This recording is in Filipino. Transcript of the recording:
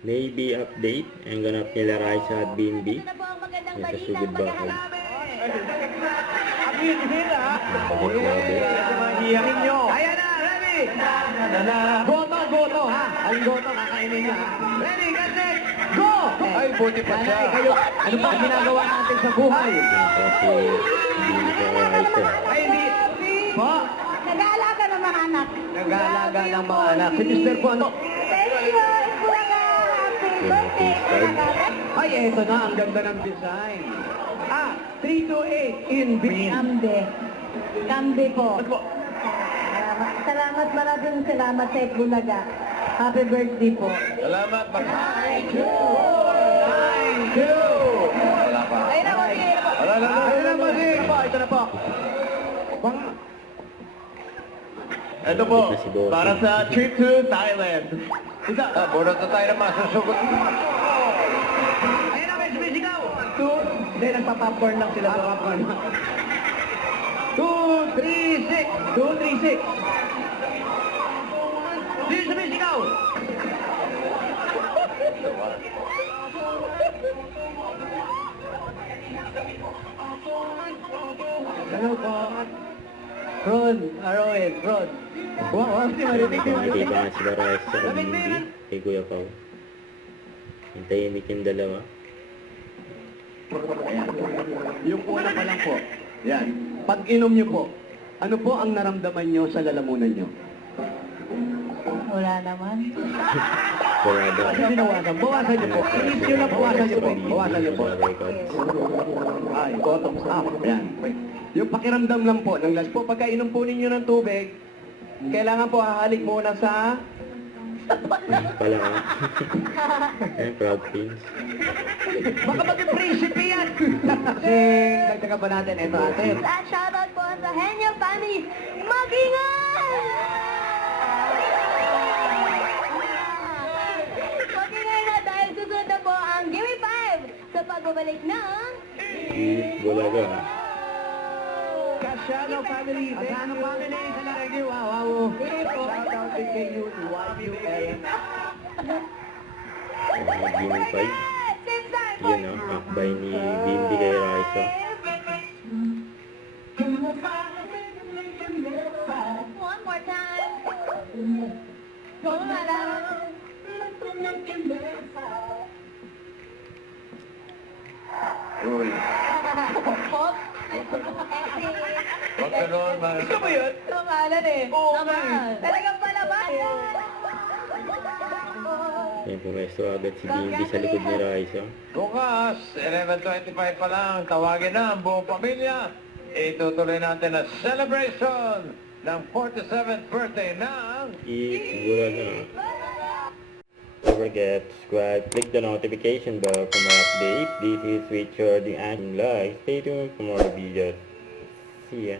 Maybe update ang ganap nila Raisa at BNB. Ito na po ang magandang Nasa balita sugod ba ako? Iyakin nyo. Ayan na, ready? Goto, ha? Ang goto, kakainin niya. Ready, get set, go! Ay, buti pa siya. Kayo, ano ba ang ginagawa natin sa buhay? Kasi BNB sa Raisa. Ay, hindi. Po, Nag-aalaga ng mga anak. nag-aalaga ng mga anak. Si Mr. po, ano? Thank you, Bulaga. Happy birthday, Bulaga. Ay, eto na, ang ganda ng design. 3 to 8 in green. Kambe po. Ano po? Salamat, maraming salamat sa Bulaga. Happy birthday po. Salamat, Thank you! Wala pa. Ayun na po, sige na po. Wala na. Ayun na po, sige po. Ito na po. Ito po, Malapit na si Bossy. para sa trip to Thailand. Isa. Bunot na tayo na masusugot. Ayun na, may sumisigaw. 2, hindi, nagpa-popcorn lang sila. Popcorn. 2, 3, 6. 2, 3, 6. Sino sumisigaw? Hello po. Ron, Aroed, Ron. Wow, hindi marinig yung Nakikita nga sila Raisa at BNB kay Kuya Pao. Hintayin yung dalawa. Ayan. Yung una pa lang po. Yan. Pag inom nyo po, ano po ang naramdaman nyo sa lalamunan nyo? Wala naman. Wala daw. Kasi tinawagan. Bawasan nyo po. Inis nyo lang, bawasan nyo po. Bawasan nyo po. Ay, bottoms up. Ayan. Yung pakiramdam lang po ng last po. Pagka inom po ninyo ng tubig, kailangan po hahalik muna sa... Pala nga. Ayan, proud pins. Baka maging prinsipe yan! Kasi dagdagan pa natin ito ate. At shoutout po sa Henyo Family. Mag-ingay! Mag-ingay na dahil susunod na po ang Gimme 5 sa pagbabalik ng... Bulaga. Casiano family. Casiano family. Thank you. Wow. Shout out to KU, YUL. Game 5. Yun o, akbay ni BNB kay Raisa. One more time. Uy. Pop. Huwag ka noon, Gusto mo yun? Tumalan eh. Oo, Talagang palabas. Ayan, pumesto agad si BNB sa likod ni Raisa. Bukas, 11:25 pa lang, tawagin na ang buong pamilya. Itutuloy natin ang celebration ng 47th birthday ng... Bulaga. Don't forget to subscribe, click the notification bell for more updates. This is Richard, the Anime Live. Stay tuned for more videos. See ya.